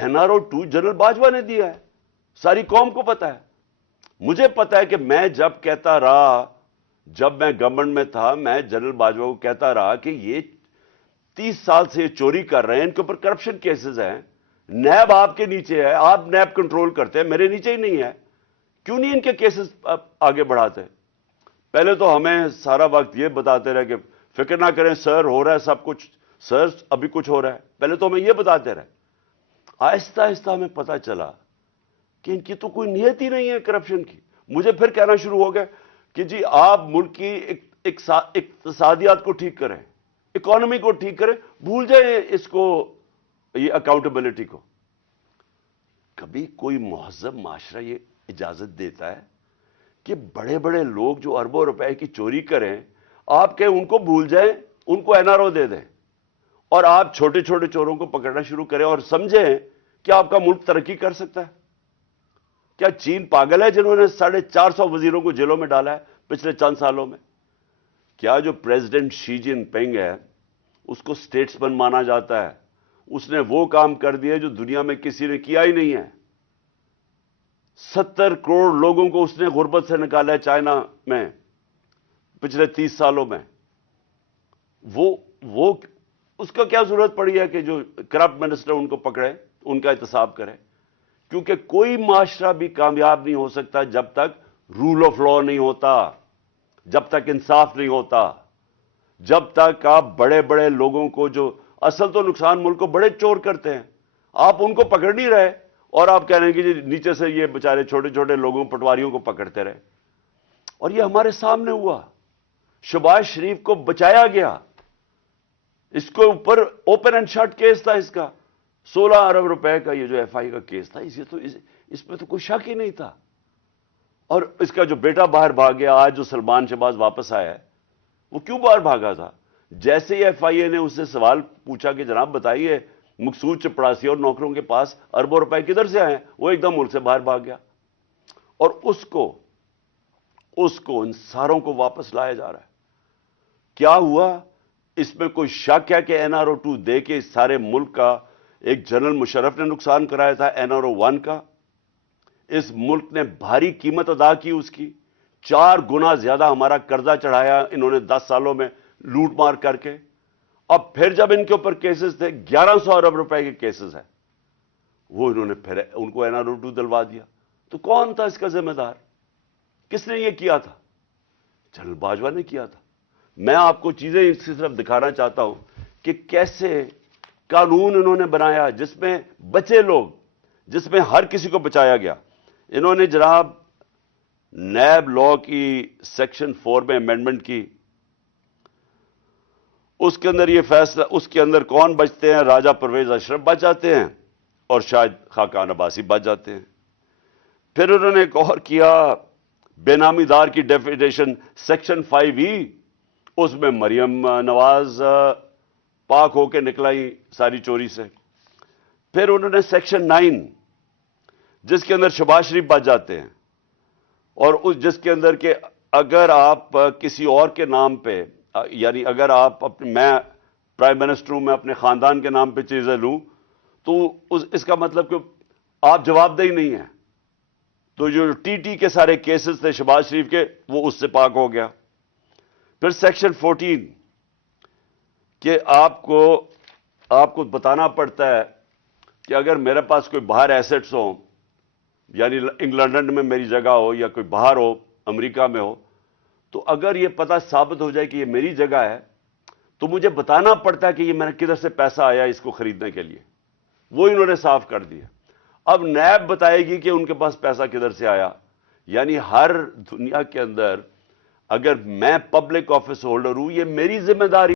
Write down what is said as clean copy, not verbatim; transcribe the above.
NRO2 general Bajwa نے دیا ہے، ساری قوم کو پتا ہے. مجھے پتا ہے کہ میں جب کہتا رہا، جب میں گورنمنٹ میں تھا، میں جنرل باجوہ کو کہتا رہا کہ یہ 30 سال سے یہ چوری کر رہے ہیں، ان کے اوپر کرپشن کیسز ہیں، نیب آپ کے نیچے ہے، آپ نیب کنٹرول کرتے ہیں، میرے نیچے ہی نہیں ہے، کیوں نہیں ان کے کیسز آگے بڑھاتے؟ پہلے تو ہمیں سارا وقت یہ بتاتے رہے کہ فکر نہ کریں سر، ہو رہا ہے سب کچھ، سر ابھی کچھ ہو رہا ہے. پہلے تو ہمیں یہ بتاتے رہے. آہستہ آہستہ ہمیں پتہ چلا کہ ان کی تو کوئی نیت ہی نہیں ہے کرپشن کی. مجھے پھر کہنا شروع ہو گیا کہ جی آپ ملک کی اقتصادیات کو ٹھیک کریں، اکانومی کو ٹھیک کریں، بھول جائیں اس کو، یہ اکاؤنٹیبلٹی کو. کبھی کوئی مہذب معاشرہ یہ اجازت دیتا ہے کہ بڑے بڑے لوگ جو اربوں روپے کی چوری کریں، آپ کہیں ان کو بھول جائیں، ان کو NRO دے دیں، اور آپ چھوٹے چھوٹے چوروں کو پکڑنا شروع کریں اور سمجھیں کہ آپ کا ملک ترقی کر سکتا ہے؟ کیا چین پاگل ہے جنہوں نے 450 وزیروں کو جیلوں میں ڈالا ہے پچھلے چند سالوں میں؟ کیا جو پریزیڈنٹ شی جن پنگ ہے اس کو سٹیٹسمن مانا جاتا ہے؟ اس نے وہ کام کر دیے جو دنیا میں کسی نے کیا ہی نہیں ہے. 70 کروڑ لوگوں کو اس نے غربت سے نکالا ہے چائنا میں پچھلے 30 سالوں میں. وہ اس کا کیا ضرورت پڑی ہے کہ جو کرپٹ منسٹر ان کو پکڑے، ان کا احتساب کرے؟ کیونکہ کوئی معاشرہ بھی کامیاب نہیں ہو سکتا جب تک رول آف لا نہیں ہوتا، جب تک انصاف نہیں ہوتا، جب تک آپ بڑے بڑے لوگوں کو، جو اصل تو نقصان ملک کو بڑے چور کرتے ہیں، آپ ان کو پکڑ نہیں رہے، اور آپ کہہ رہے ہیں کہ جی نیچے سے یہ بیچارے چھوٹے چھوٹے لوگوں، پٹواریوں کو پکڑتے رہے. اور یہ ہمارے سامنے ہوا. شہباز شریف کو بچایا گیا، اس کو اوپر اوپن اینڈ شٹ کیس تھا، اس کا 16 ارب روپے کا یہ جو FI کا کیس تھا، اس پہ تو کوئی شک ہی نہیں تھا. اور اس کا جو بیٹا باہر بھاگ گیا، آج جو سلمان شہباز واپس آیا ہے، وہ کیوں باہر بھاگا تھا؟ جیسے ہی FIA نے اس سے سوال پوچھا کہ جناب بتائیے مقصود چپڑاسی اور نوکروں کے پاس اربوں روپے کدھر سے آئے ہیں، وہ ایک دم ملک سے باہر بھاگ گیا. اور اس کو ان ساروں کو واپس لایا جا رہا ہے. کیا ہوا؟ اس میں کوئی شک ہے کہ NRO2 دے کے اس سارے ملک کا ایک جنرل مشرف نے نقصان کرایا تھا NRO1 کا. اس ملک نے بھاری قیمت ادا کی اس کی. 4 گنا زیادہ ہمارا قرضہ چڑھایا انہوں نے 10 سالوں میں لوٹ مار کر کے. اب پھر جب ان کے اوپر کیسز تھے، 1100 ارب روپے کے کیسز ہیں، وہ انہوں نے پھر ان کو NRO2 دلوا دیا. تو کون تھا اس کا ذمہ دار؟ کس نے یہ کیا تھا؟ جنرل باجوہ نے کیا تھا. میں آپ کو چیزیں اس کی طرف دکھانا چاہتا ہوں کہ کیسے قانون انہوں نے بنایا جس میں بچے لوگ، جس میں ہر کسی کو بچایا گیا. انہوں نے جناب نیب لا کی سیکشن 4 میں امینڈمنٹ کی، اس کے اندر یہ فیصلہ، اس کے اندر کون بچتے ہیں؟ راجہ پرویز اشرف بچ جاتے ہیں اور شاید خاقان عباسی بچ جاتے ہیں. پھر انہوں نے ایک اور کیا، بے نامی دار کی ڈیفینیشن سیکشن 5E، اس میں مریم نواز پاک ہو کے نکلائی ساری چوری سے. پھر انہوں نے سیکشن 9 جس کے اندر شہباز شریف بچ جاتے ہیں، اور جس کے اندر کہ اگر آپ کسی اور کے نام پہ، یعنی اگر آپ میں پرائم منسٹر ہوں، میں اپنے خاندان کے نام پہ چیزیں لوں تو اس کا مطلب کہ آپ جواب دہی نہیں ہیں. تو جو TT کے سارے کیسز تھے شہباز شریف کے، وہ اس سے پاک ہو گیا. پھر سیکشن 14 کہ آپ کو بتانا پڑتا ہے کہ اگر میرے پاس کوئی باہر ایسٹس ہوں، یعنی انگلینڈ میں میری جگہ ہو یا کوئی باہر ہو، امریکہ میں ہو، تو اگر یہ پتہ ثابت ہو جائے کہ یہ میری جگہ ہے تو مجھے بتانا پڑتا ہے کہ یہ میرا کدھر سے پیسہ آیا اس کو خریدنے کے لیے. وہ انہوں نے صاف کر دیا. اب نیب بتائے گی کہ ان کے پاس پیسہ کدھر سے آیا. یعنی ہر دنیا کے اندر اگر میں پبلک آفس ہولڈر ہوں، یہ میری ذمہ داری